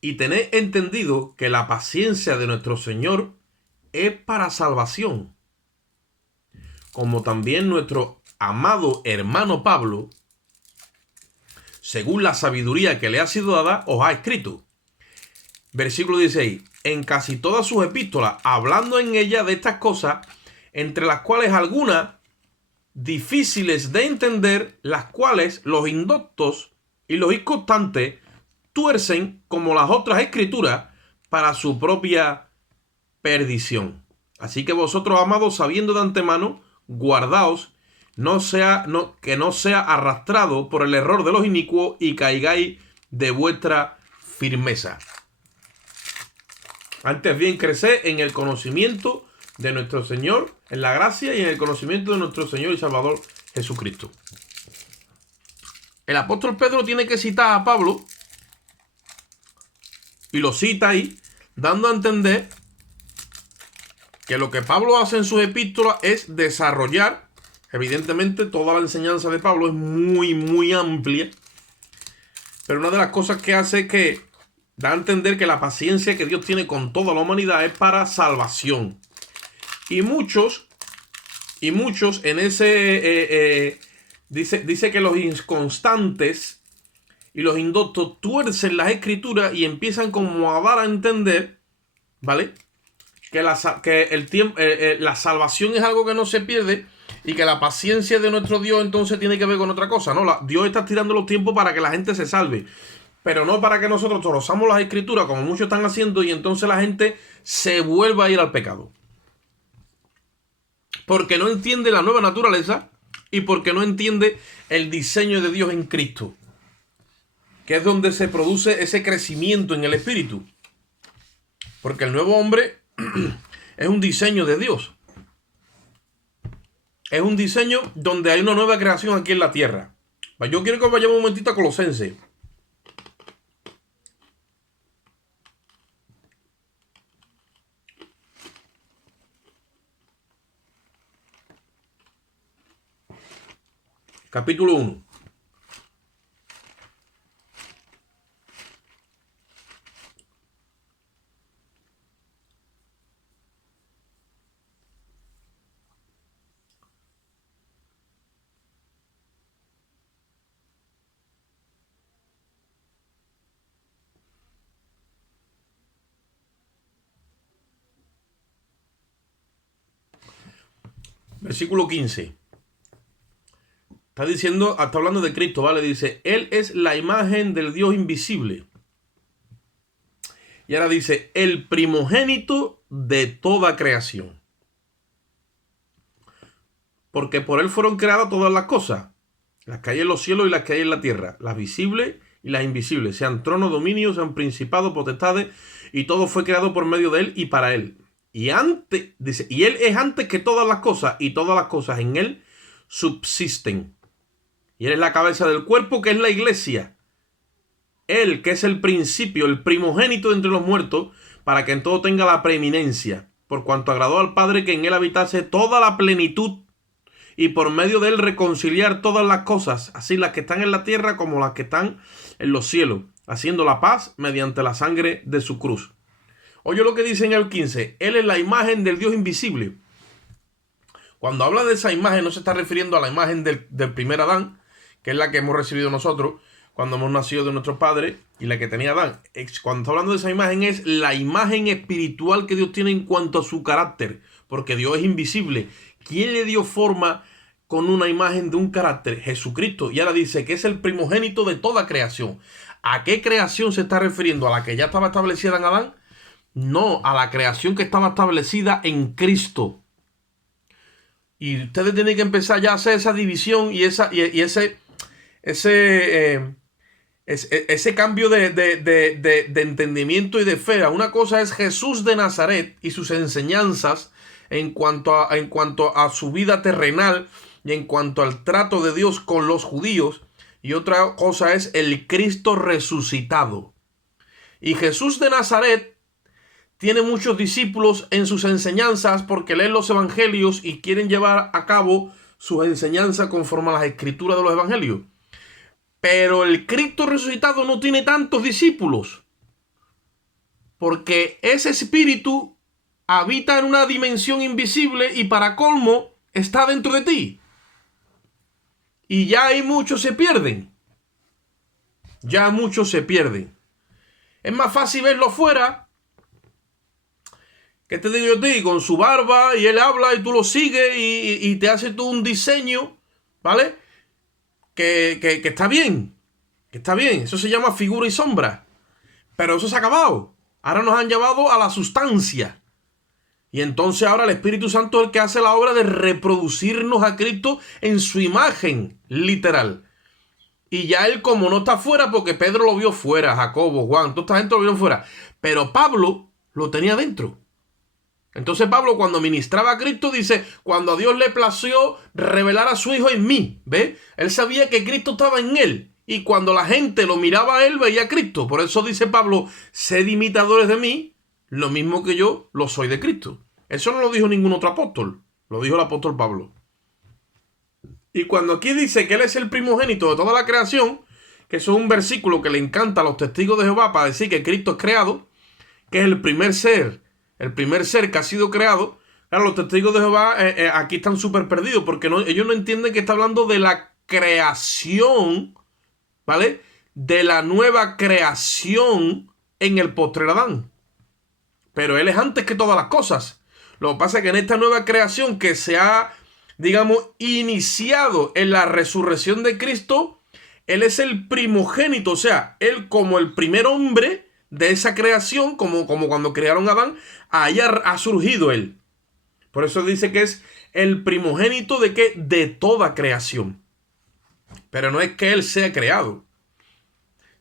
Y tened entendido que la paciencia de nuestro Señor es para salvación, como también nuestro amado hermano Pablo, según la sabiduría que le ha sido dada, os ha escrito. Versículo 16. En casi todas sus epístolas, hablando en ella de estas cosas, entre las cuales algunas difíciles de entender, las cuales los indoctos y los inconstantes tuercen como las otras escrituras para su propia perdición. Así que vosotros, amados, sabiendo de antemano, guardaos, que no sea arrastrado por el error de los inicuos y caigáis de vuestra firmeza. Antes bien, creced en el conocimiento de nuestro Señor, en la gracia y en el conocimiento de nuestro Señor y Salvador Jesucristo. El apóstol Pedro tiene que citar a Pablo, y lo cita ahí, dando a entender que lo que Pablo hace en sus epístolas es desarrollar, evidentemente toda la enseñanza de Pablo es muy, muy amplia, pero una de las cosas que hace es que da a entender que la paciencia que Dios tiene con toda la humanidad es para salvación. Y muchos en ese... dice que los inconstantes y los indoctos tuercen las escrituras y empiezan como a dar a entender, ¿vale? Que la salvación es algo que no se pierde y que la paciencia de nuestro Dios entonces tiene que ver con otra cosa, ¿no? Dios está tirando los tiempos para que la gente se salve, pero no para que nosotros torozamos las escrituras como muchos están haciendo y entonces la gente se vuelva a ir al pecado. Porque no entiende la nueva naturaleza y porque no entiende el diseño de Dios en Cristo, que es donde se produce ese crecimiento en el espíritu. Porque el nuevo hombre es un diseño de Dios. es un diseño donde hay una nueva creación aquí en la tierra. Yo quiero que vayamos un momentito a Colosenses. Capítulo 1. Versículo 15. Está hablando de Cristo, ¿vale? Dice, Él es la imagen del Dios invisible. Y ahora dice, el primogénito de toda creación. Porque por Él fueron creadas todas las cosas, las que hay en los cielos y las que hay en la tierra, las visibles y las invisibles, sean tronos, dominios, sean principados, potestades, y todo fue creado por medio de Él y para Él. Y antes, dice, y Él es antes que todas las cosas, y todas las cosas en Él subsisten. Y Él es la cabeza del cuerpo, que es la iglesia. Él, que es el principio, el primogénito de entre los muertos, para que en todo tenga la preeminencia, por cuanto agradó al Padre que en Él habitase toda la plenitud, y por medio de Él reconciliar todas las cosas, así las que están en la tierra como las que están en los cielos, haciendo la paz mediante la sangre de su cruz. Oye lo que dice en el 15, Él es la imagen del Dios invisible. Cuando habla de esa imagen no se está refiriendo a la imagen del primer Adán, que es la que hemos recibido nosotros cuando hemos nacido de nuestro padre, y la que tenía Adán. Cuando está hablando de esa imagen es la imagen espiritual que Dios tiene en cuanto a su carácter, porque Dios es invisible. ¿Quién le dio forma con una imagen de un carácter? Jesucristo. Y ahora dice que es el primogénito de toda creación. ¿A qué creación se está refiriendo? ¿A la que ya estaba establecida en Adán? No, a la creación que estaba establecida en Cristo. Y ustedes tienen que empezar ya a hacer esa división y ese cambio de entendimiento y de fe. Una cosa es Jesús de Nazaret y sus enseñanzas en cuanto a su vida terrenal y en cuanto al trato de Dios con los judíos. Y otra cosa es el Cristo resucitado. Y Jesús de Nazaret tiene muchos discípulos en sus enseñanzas porque leen los evangelios y quieren llevar a cabo sus enseñanzas conforme a las escrituras de los evangelios. Pero el Cristo resucitado no tiene tantos discípulos, porque ese espíritu habita en una dimensión invisible y para colmo está dentro de ti. Y ya hay muchos se pierden. Ya muchos se pierden. Es más fácil verlo fuera. ¿Qué te digo yo a ti? Con su barba y él habla y tú lo sigues y te hace tú un diseño, ¿vale? Que está bien. Que está bien. Eso se llama figura y sombra. Pero eso se ha acabado. Ahora nos han llevado a la sustancia. Y entonces ahora el Espíritu Santo es el que hace la obra de reproducirnos a Cristo en su imagen literal. Y ya él como no está fuera, porque Pedro lo vio fuera, Jacobo, Juan, toda esta gente lo vieron fuera. Pero Pablo lo tenía dentro. Entonces Pablo cuando ministraba a Cristo dice, cuando a Dios le plació revelar a su Hijo en mí, ¿ve? Él sabía que Cristo estaba en él. Y cuando la gente lo miraba a él, veía a Cristo. Por eso dice Pablo, sed imitadores de mí, lo mismo que yo lo soy de Cristo. Eso no lo dijo ningún otro apóstol, lo dijo el apóstol Pablo. Y cuando aquí dice que él es el primogénito de toda la creación, que eso es un versículo que le encanta a los testigos de Jehová para decir que Cristo es creado, que es el primer ser que ha sido creado. Claro, los testigos de Jehová aquí están súper perdidos porque ellos no entienden que está hablando de la creación, ¿vale? De la nueva creación en el postrer Adán. Pero él es antes que todas las cosas. Lo que pasa es que en esta nueva creación que se ha, digamos, iniciado en la resurrección de Cristo, él es el primogénito, o sea, él como el primer hombre de esa creación, como cuando crearon a Adán, ahí ha surgido él. Por eso dice que es el primogénito de ¿qué? De toda creación. Pero no es que él sea creado,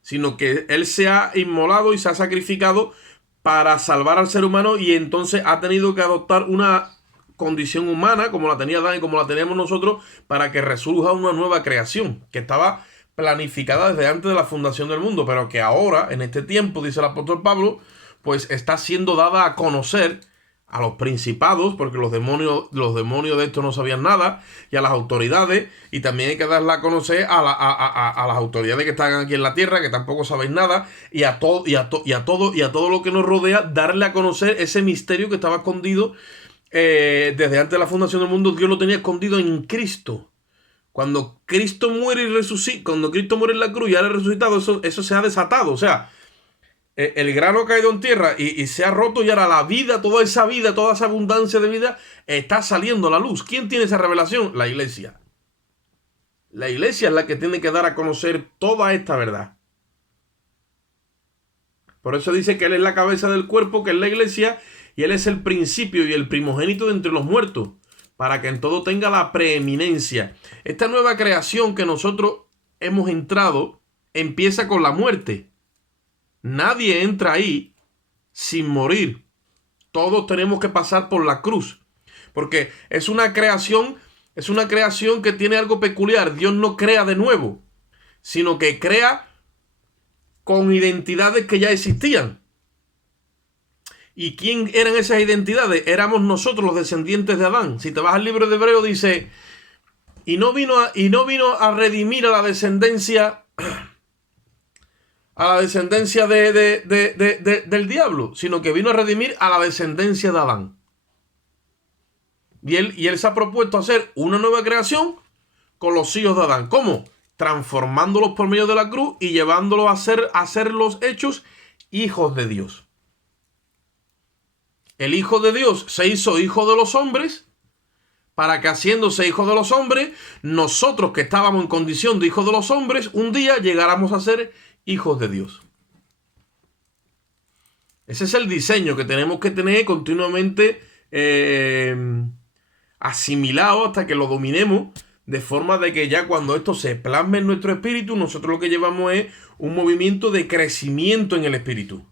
sino que él se ha inmolado y se ha sacrificado para salvar al ser humano y entonces ha tenido que adoptar una condición humana como la tenía Adán y como la teníamos nosotros, para que resurja una nueva creación que estaba planificada desde antes de la fundación del mundo, pero que ahora, en este tiempo, dice el apóstol Pablo, pues está siendo dada a conocer a los principados, porque los demonios de esto no sabían nada, y a las autoridades, y también hay que darla a conocer a las autoridades que están aquí en la tierra, que tampoco saben nada, y a todo lo que nos rodea, darle a conocer ese misterio que estaba escondido desde antes de la fundación del mundo. Dios lo tenía escondido en Cristo. Cuando Cristo muere y resucita, cuando Cristo muere en la cruz y ahora resucitado, eso se ha desatado. O sea, el grano ha caído en tierra y se ha roto, y ahora la vida, toda esa abundancia de vida está saliendo a la luz. ¿Quién tiene esa revelación? La iglesia. La iglesia es la que tiene que dar a conocer toda esta verdad. Por eso dice que Él es la cabeza del cuerpo, que es la iglesia, y Él es el principio y el primogénito de entre los muertos, para que en todo tenga la preeminencia. Esta nueva creación que nosotros hemos entrado empieza con la muerte. Nadie entra ahí sin morir. Todos tenemos que pasar por la cruz, porque es una creación que tiene algo peculiar. Dios no crea de nuevo, sino que crea con identidades que ya existían. ¿Y quién eran esas identidades? Éramos nosotros, los descendientes de Adán. Si te vas al libro de Hebreo, dice, y no vino a redimir a la descendencia del diablo, sino que vino a redimir a la descendencia de Adán. Y él se ha propuesto hacer una nueva creación con los hijos de Adán. ¿Cómo? Transformándolos por medio de la cruz y llevándolos a ser los hechos hijos de Dios. El Hijo de Dios se hizo hijo de los hombres, para que, haciéndose hijo de los hombres, nosotros que estábamos en condición de hijos de los hombres, un día llegáramos a ser hijos de Dios. Ese es el diseño que tenemos que tener continuamente asimilado hasta que lo dominemos, de forma de que ya cuando esto se plasme en nuestro espíritu, nosotros lo que llevamos es un movimiento de crecimiento en el espíritu.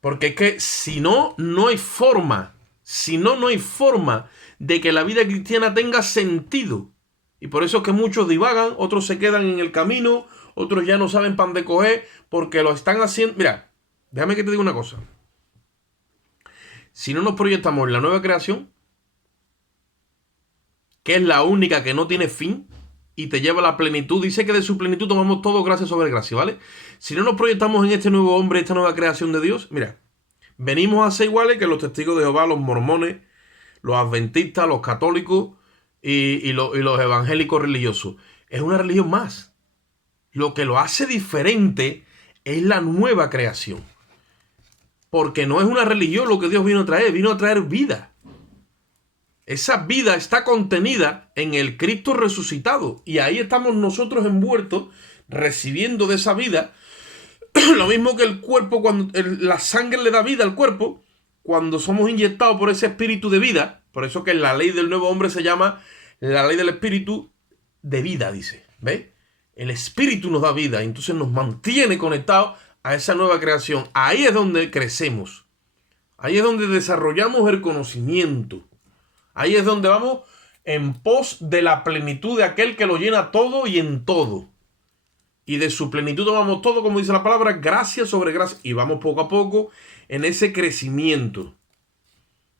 Porque es que si no, no hay forma. Si no, no hay forma de que la vida cristiana tenga sentido. Y por eso es que muchos divagan, otros se quedan en el camino, otros ya no saben pan de coger, porque lo están haciendo. Mira, déjame que te diga una cosa. Si no nos proyectamos en la nueva creación, que es la única que no tiene fin y te lleva a la plenitud, dice que de su plenitud tomamos todo gracia sobre gracia, ¿vale? Si no nos proyectamos en este nuevo hombre, esta nueva creación de Dios, mira, venimos a ser iguales que los testigos de Jehová, los mormones, los adventistas, los católicos y los evangélicos religiosos. Es una religión más. Lo que lo hace diferente es la nueva creación. Porque no es una religión lo que Dios vino a traer vida. Esa vida está contenida en el Cristo resucitado. Y ahí estamos nosotros envueltos, recibiendo de esa vida. Lo mismo que el cuerpo, cuando la sangre le da vida al cuerpo, cuando somos inyectados por ese espíritu de vida. Por eso que la ley del nuevo hombre se llama la ley del espíritu de vida, dice. ¿Ves? El espíritu nos da vida, entonces nos mantiene conectados a esa nueva creación. Ahí es donde crecemos. Ahí es donde desarrollamos el conocimiento. Ahí es donde vamos en pos de la plenitud de aquel que lo llena todo y en todo. Y de su plenitud tomamos todo, como dice la palabra, gracia sobre gracia. Y vamos poco a poco en ese crecimiento.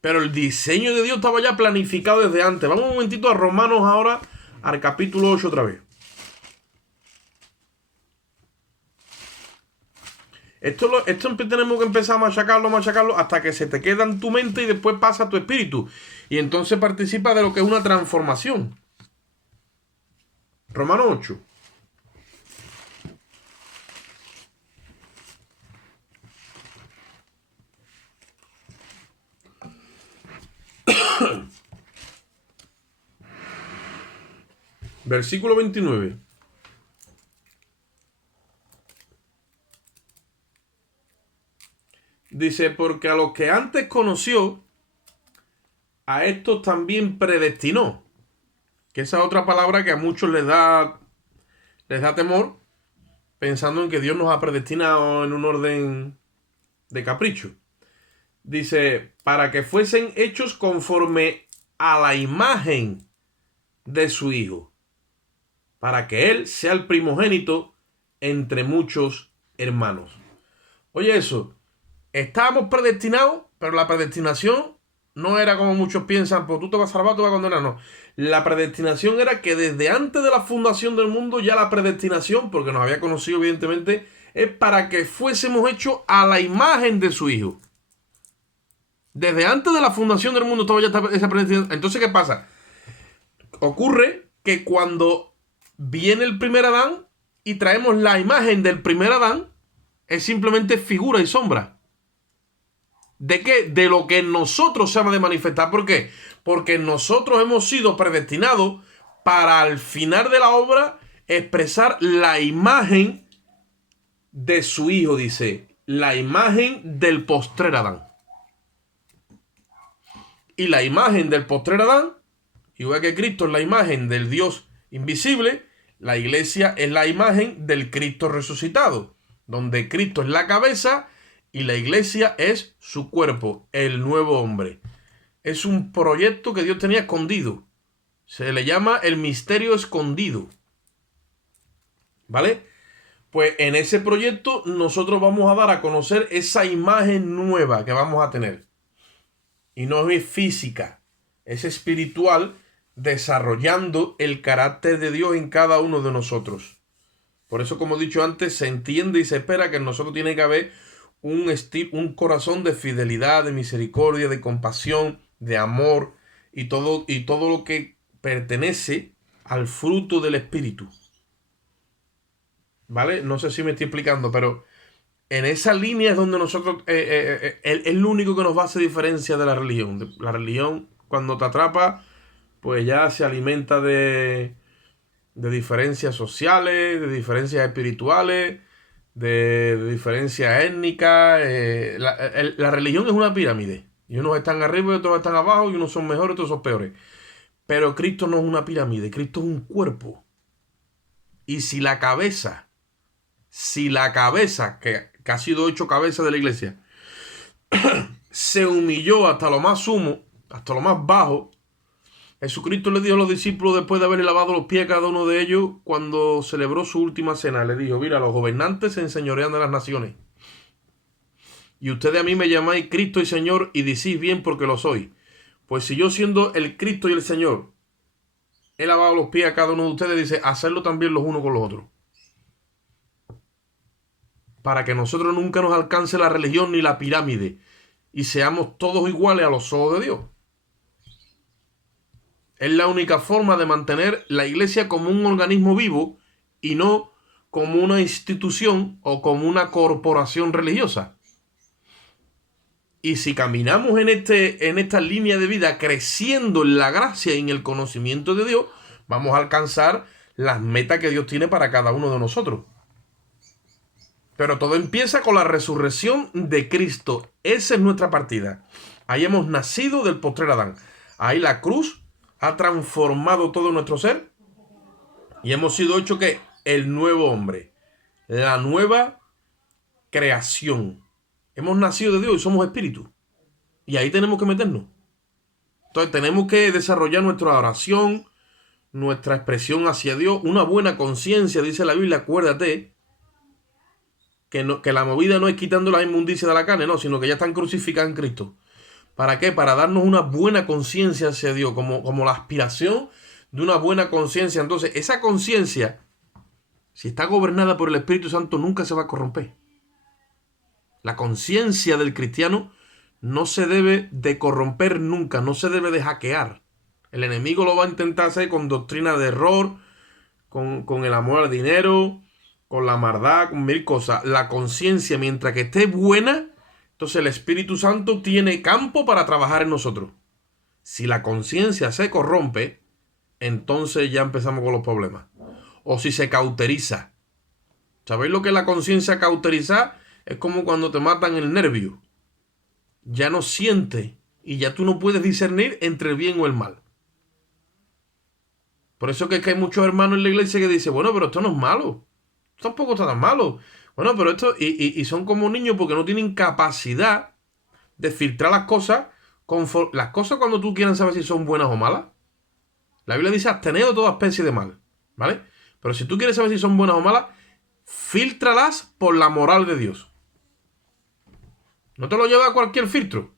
Pero el diseño de Dios estaba ya planificado desde antes. Vamos un momentito a Romanos ahora, al capítulo 8 otra vez. Esto tenemos que empezar a machacarlo hasta que se te queda en tu mente y después pasa a tu espíritu. Y entonces participa de lo que es una transformación. Romanos 8. Versículo 29. Dice, porque a los que antes conoció, a estos también predestinó. Que esa es otra palabra que a muchos les da temor, pensando en que Dios nos ha predestinado en un orden de capricho. Dice, para que fuesen hechos conforme a la imagen de su Hijo, para que Él sea el primogénito entre muchos hermanos. Oye eso, estábamos predestinados, pero la predestinación no era como muchos piensan, pues tú te vas a salvar, tú vas a condenar, no. La predestinación era que desde antes de la fundación del mundo, ya la predestinación, porque nos había conocido evidentemente, es para que fuésemos hechos a la imagen de su Hijo. Desde antes de la fundación del mundo estaba ya esa predestinación. Entonces, ¿qué pasa? Ocurre que cuando viene el primer Adán y traemos la imagen del primer Adán, es simplemente figura y sombra. ¿De qué? De lo que nosotros se ha de manifestar. ¿Por qué? Porque nosotros hemos sido predestinados para al final de la obra expresar la imagen de su Hijo, dice. La imagen del postrer Adán. Y la imagen del postrer Adán, igual que Cristo es la imagen del Dios invisible, la iglesia es la imagen del Cristo resucitado, donde Cristo es la cabeza y la iglesia es su cuerpo, el nuevo hombre. Es un proyecto que Dios tenía escondido. Se le llama el misterio escondido. ¿Vale? Pues en ese proyecto nosotros vamos a dar a conocer esa imagen nueva que vamos a tener. Y no es física, es espiritual, desarrollando el carácter de Dios en cada uno de nosotros. Por eso, como he dicho antes, se entiende y se espera que en nosotros tiene que haber un corazón de fidelidad, de misericordia, de compasión, de amor y todo lo que pertenece al fruto del Espíritu. ¿Vale? No sé si me estoy explicando, pero en esa línea es donde nosotros es lo único que nos va a hacer diferencia de la religión. La religión, cuando te atrapa, pues ya se alimenta de diferencias sociales, de diferencias espirituales, de diferencias étnicas. La religión es una pirámide. Y unos están arriba y otros están abajo, y unos son mejores y otros son peores. Pero Cristo no es una pirámide, Cristo es un cuerpo. Y si la cabeza, que ha sido hecho cabeza de la iglesia, se humilló hasta lo más sumo, hasta lo más bajo, Jesucristo le dijo a los discípulos, después de haberle lavado los pies a cada uno de ellos, cuando celebró su última cena, le dijo, mira, los gobernantes se enseñorean de las naciones. Y ustedes a mí me llamáis Cristo y Señor, y decís bien porque lo soy. Pues si yo, siendo el Cristo y el Señor, he lavado los pies a cada uno de ustedes, dice, hacerlo también los unos con los otros. Para que nosotros nunca nos alcance la religión ni la pirámide, y seamos todos iguales a los ojos de Dios. Es la única forma de mantener la iglesia como un organismo vivo y no como una institución o como una corporación religiosa. Y si caminamos en esta línea de vida creciendo en la gracia y en el conocimiento de Dios, vamos a alcanzar las metas que Dios tiene para cada uno de nosotros. Pero todo empieza con la resurrección de Cristo. Esa es nuestra partida. Ahí hemos nacido del postrer Adán. Ahí la cruz ha transformado todo nuestro ser y hemos sido hechos que el nuevo hombre, la nueva creación. Hemos nacido de Dios y somos espíritu. Y ahí tenemos que meternos. Entonces tenemos que desarrollar nuestra oración, nuestra expresión hacia Dios, una buena conciencia, dice la Biblia, acuérdate que la movida no es quitando las inmundicias de la carne, no, sino que ya están crucificadas en Cristo. ¿Para qué? Para darnos una buena conciencia hacia Dios, como la aspiración de una buena conciencia. Entonces, esa conciencia, si está gobernada por el Espíritu Santo, nunca se va a corromper. La conciencia del cristiano no se debe de corromper nunca, no se debe de hackear. El enemigo lo va a intentar hacer con doctrina de error, con el amor al dinero, con la maldad, con mil cosas. La conciencia, mientras que esté buena, entonces el Espíritu Santo tiene campo para trabajar en nosotros. Si la conciencia se corrompe, entonces ya empezamos con los problemas. O si se cauteriza. ¿Sabéis lo que es la conciencia cauterizada? Es como cuando te matan el nervio. Ya no siente y ya tú no puedes discernir entre el bien o el mal. Por eso es que hay muchos hermanos en la iglesia que dicen, bueno, pero esto no es malo. Esto tampoco está tan malo. Bueno, pero esto... Y son como niños porque no tienen capacidad de filtrar las cosas. Las cosas cuando tú quieras saber si son buenas o malas. La Biblia dice absteneos de toda especie de mal, ¿vale? Pero si tú quieres saber si son buenas o malas, fíltralas por la moral de Dios. No te lo lleva a cualquier filtro.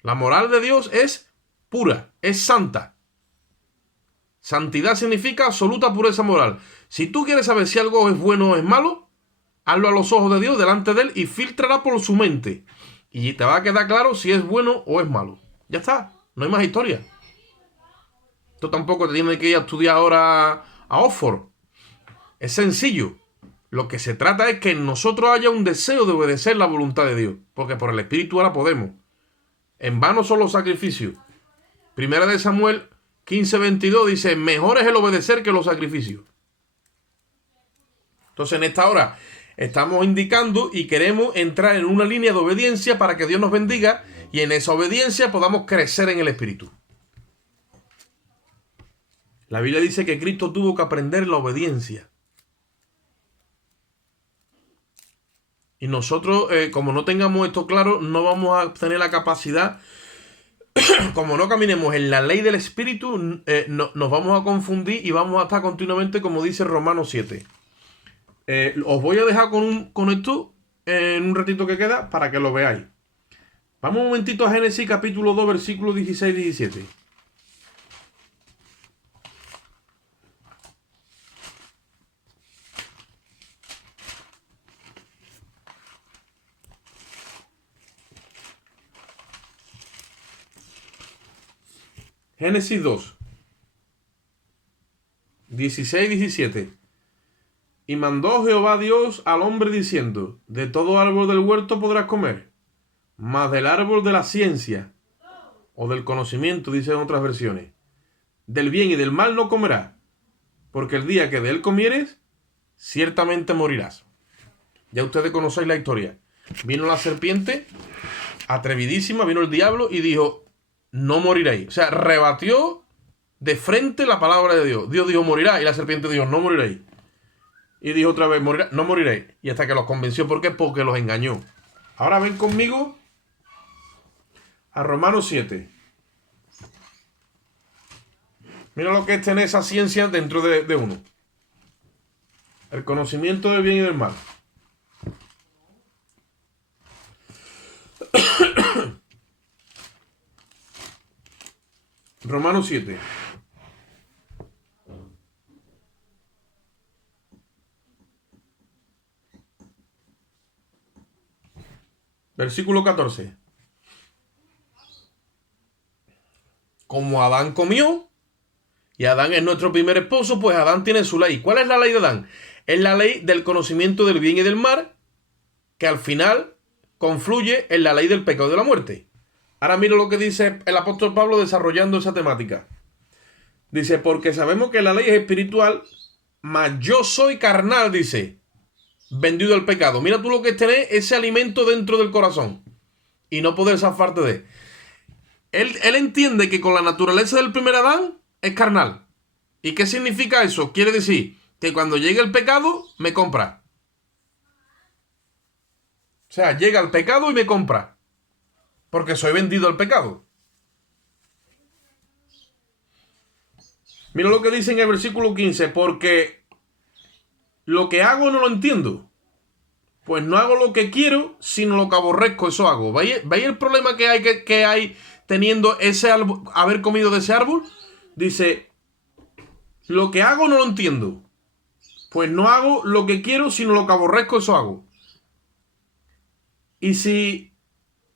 La moral de Dios es pura, es santa. Santidad significa absoluta pureza moral. Si tú quieres saber si algo es bueno o es malo, hazlo a los ojos de Dios, delante de Él, y fíltrala por su mente. Y te va a quedar claro si es bueno o es malo. Ya está, no hay más historia. Esto tampoco te tiene que ir a estudiar ahora a Oxford. Es sencillo. Lo que se trata es que en nosotros haya un deseo de obedecer la voluntad de Dios. Porque por el Espíritu ahora podemos. En vano son los sacrificios. Primera de Samuel 15:22 dice, mejor es el obedecer que los sacrificios. Entonces en esta hora estamos indicando y queremos entrar en una línea de obediencia para que Dios nos bendiga y en esa obediencia podamos crecer en el Espíritu. La Biblia dice que Cristo tuvo que aprender la obediencia. Y nosotros, como no tengamos esto claro, no vamos a tener la capacidad, como no caminemos en la ley del Espíritu, nos vamos a confundir y vamos a estar continuamente, como dice Romanos 7. Os voy a dejar con esto en un ratito que queda para que lo veáis. Vamos un momentito a Génesis capítulo 2, versículos 16 y 17. Génesis 2, 16 y 17. Y mandó Jehová Dios al hombre diciendo, de todo árbol del huerto podrás comer, mas del árbol de la ciencia, o del conocimiento, dicen otras versiones, del bien y del mal no comerás, porque el día que de él comieres, ciertamente morirás. Ya ustedes conocéis la historia. Vino la serpiente, atrevidísima, vino el diablo y dijo, no moriréis. O sea, rebatió de frente la palabra de Dios. Dios dijo, morirá, y la serpiente dijo, no moriréis. Y dijo otra vez, morirá, no moriréis. Y hasta que los convenció. ¿Por qué? Porque los engañó. Ahora ven conmigo a Romanos 7. Mira lo que es tener esa ciencia dentro de uno. El conocimiento del bien y del mal. Romanos 7. Versículo 14. Como Adán comió, y Adán es nuestro primer esposo, pues Adán tiene su ley. ¿Cuál es la ley de Adán? Es la ley del conocimiento del bien y del mal, que al final confluye en la ley del pecado y de la muerte. Ahora mira lo que dice el apóstol Pablo desarrollando esa temática. Dice, porque sabemos que la ley es espiritual, mas yo soy carnal, dice, vendido al pecado. Mira tú lo que es tener ese alimento dentro del corazón y no poder zafarte de él. Él entiende que con la naturaleza del primer Adán es carnal. ¿Y qué significa eso? Quiere decir que cuando llegue el pecado, me compra. O sea, llega el pecado y me compra. Porque soy vendido al pecado. Mira lo que dice en el versículo 15. Porque lo que hago no lo entiendo. Pues no hago lo que quiero, sino lo que aborrezco, eso hago. ¿Veis el problema que hay teniendo ese árbol, haber comido de ese árbol? Dice, lo que hago no lo entiendo. Pues no hago lo que quiero, sino lo que aborrezco, eso hago. Y si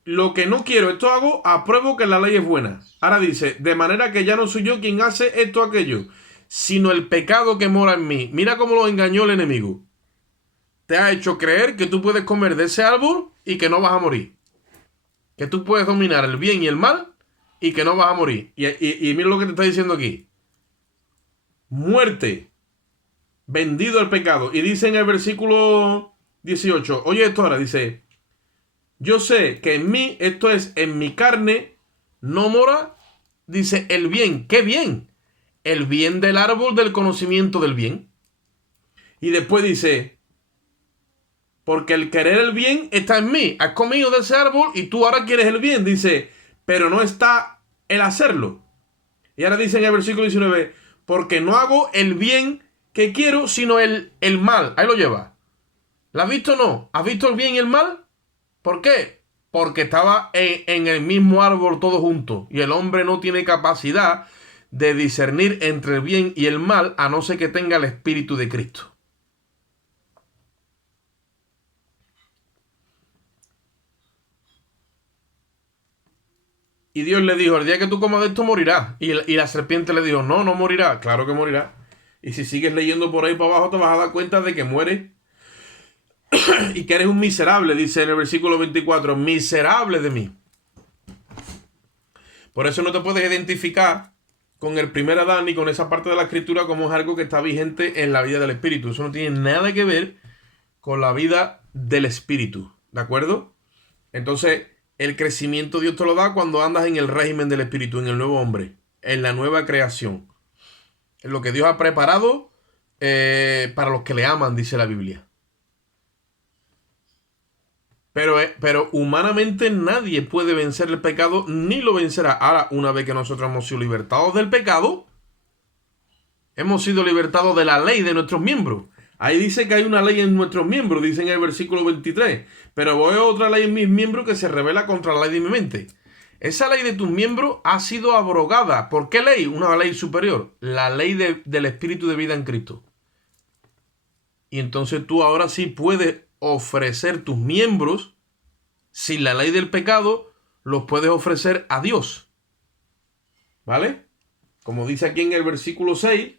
lo que no quiero, esto hago, apruebo que la ley es buena. Ahora dice, de manera que ya no soy yo quien hace esto o aquello, sino el pecado que mora en mí. Mira cómo lo engañó el enemigo. Te ha hecho creer que tú puedes comer de ese árbol y que no vas a morir. Que tú puedes dominar el bien y el mal y que no vas a morir. Y mira lo que te está diciendo aquí. Muerte. Vendido al pecado. Y dice en el versículo 18. Oye esto ahora. Dice. Yo sé que en mí, esto es en mi carne, no mora. Dice el bien. ¿Qué bien? El bien del árbol del conocimiento del bien. Y después dice. porque el querer el bien está en mí. Has comido de ese árbol y tú ahora quieres el bien. Dice, pero no está el hacerlo. Y ahora dice en el versículo 19, porque no hago el bien que quiero, sino el mal. Ahí lo lleva. ¿Lo has visto o no? ¿Has visto el bien y el mal? ¿Por qué? Porque estaba en el mismo árbol todos juntos. Y el hombre no tiene capacidad de discernir entre el bien y el mal, a no ser que tenga el Espíritu de Cristo. Y Dios le dijo, el día que tú comas de esto morirás. Y la serpiente le dijo, no, no morirá. Claro que morirá. Y si sigues leyendo por ahí para abajo te vas a dar cuenta de que muere. Y que eres un miserable, dice en el versículo 24, miserable de mí. Por eso no te puedes identificar con el primer Adán ni con esa parte de la escritura como es algo que está vigente en la vida del Espíritu. Eso no tiene nada que ver con la vida del Espíritu. ¿De acuerdo? Entonces, el crecimiento Dios te lo da cuando andas en el régimen del Espíritu, en el nuevo hombre, en la nueva creación. En lo que Dios ha preparado para los que le aman, dice la Biblia. Pero humanamente nadie puede vencer el pecado ni lo vencerá. Ahora, una vez que nosotros hemos sido libertados del pecado, hemos sido libertados de la ley de nuestros miembros. Ahí dice que hay una ley en nuestros miembros, dice en el versículo 23. Pero voy a otra ley en mis miembros que se revela contra la ley de mi mente. Esa ley de tus miembros ha sido abrogada. ¿Por qué ley? Una ley superior. La ley del Espíritu de vida en Cristo. Y entonces tú ahora sí puedes ofrecer tus miembros, sin la ley del pecado, los puedes ofrecer a Dios. ¿Vale? Como dice aquí en el versículo 6.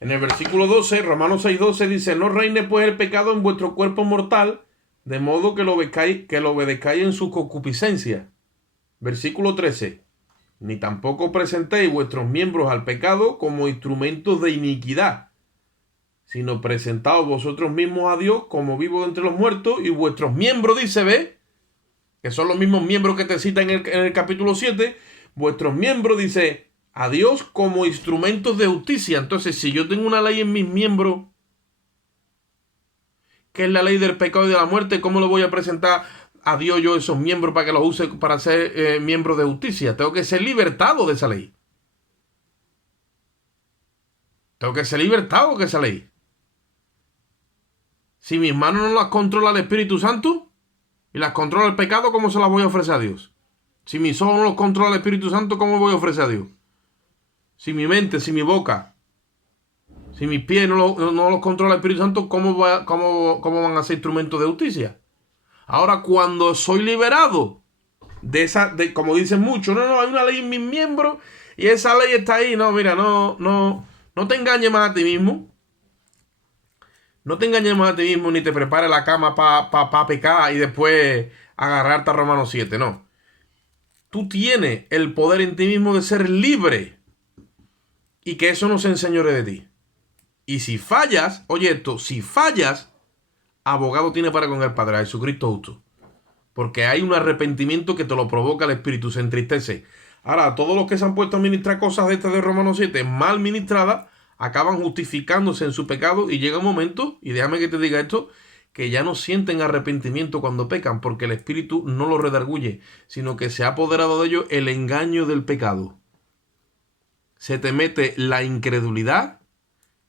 En el versículo 12, Romanos 6:12 dice, no reine pues el pecado en vuestro cuerpo mortal, de modo que lo obedezcáis en su concupiscencia. Versículo 13, ni tampoco presentéis vuestros miembros al pecado como instrumentos de iniquidad, sino presentaos vosotros mismos a Dios como vivos entre los muertos, y vuestros miembros, dice, ve, que son los mismos miembros que te cita en el capítulo 7, vuestros miembros, dice, a Dios como instrumentos de justicia. Entonces, si yo tengo una ley en mis miembros, que es la ley del pecado y de la muerte, ¿cómo lo voy a presentar a Dios yo esos miembros para que los use para ser miembros de justicia? Tengo que ser libertado de esa ley. Tengo que ser libertado de esa ley. Si mis manos no las controla el Espíritu Santo y las controla el pecado, ¿cómo se las voy a ofrecer a Dios? Si mis ojos no los controla el Espíritu Santo, ¿cómo voy a ofrecer a Dios? Si mi mente, si mi boca, si mis pies no los controla el Espíritu Santo, ¿cómo van a ser instrumentos de justicia? Ahora, cuando soy liberado como dicen muchos, no, hay una ley en mis miembros y esa ley está ahí. No, mira, no te engañes más a ti mismo. No te engañes más a ti mismo ni te prepares la cama para pecar y después agarrarte a Romanos 7, no. Tú tienes el poder en ti mismo de ser libre y que eso no se enseñore de ti. Y si fallas, oye esto, si fallas, abogado tiene para con el Padre, a Jesucristo justo. Porque hay un arrepentimiento que te lo provoca el Espíritu, se entristece. Ahora, todos los que se han puesto a ministrar cosas de estas de Romanos 7 mal ministradas, acaban justificándose en su pecado y llega un momento, y déjame que te diga esto, que ya no sienten arrepentimiento cuando pecan, porque el Espíritu no los redarguye, sino que se ha apoderado de ellos el engaño del pecado. Se te mete la incredulidad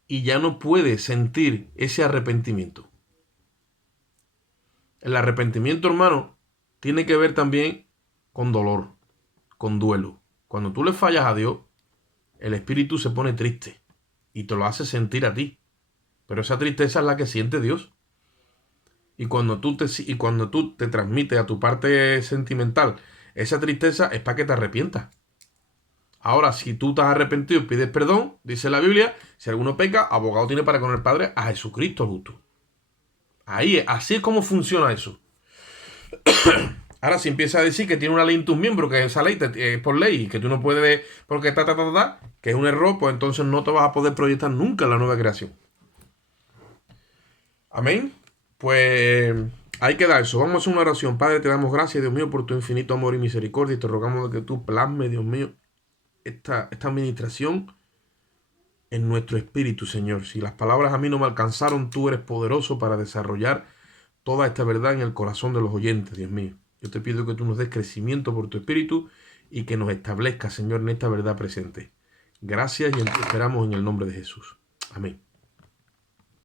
y ya no puedes sentir ese arrepentimiento. El arrepentimiento, hermano, tiene que ver también con dolor, con duelo. Cuando tú le fallas a Dios, el Espíritu se pone triste y te lo hace sentir a ti. Pero esa tristeza es la que siente Dios. Y cuando tú te transmites a tu parte sentimental esa tristeza, es para que te arrepientas. Ahora, si tú estás arrepentido y pides perdón, dice la Biblia, si alguno peca, abogado tiene para con el Padre a Jesucristo justo. Así es como funciona eso. Ahora, si empiezas a decir que tiene una ley en tus miembros, que esa ley es por ley, y que tú no puedes, porque que es un error, pues entonces no te vas a poder proyectar nunca en la nueva creación. Amén. Pues Ahí queda eso. Vamos a hacer una oración. Padre, te damos gracias, Dios mío, por tu infinito amor y misericordia. Y te rogamos de que tú plasmes, Dios mío, esta administración en nuestro espíritu, Señor. Si las palabras a mí no me alcanzaron, tú eres poderoso para desarrollar toda esta verdad en el corazón de los oyentes, Dios mío. Yo te pido que tú nos des crecimiento por tu espíritu y que nos establezcas, Señor, en esta verdad presente. Gracias y esperamos en el nombre de Jesús. Amén.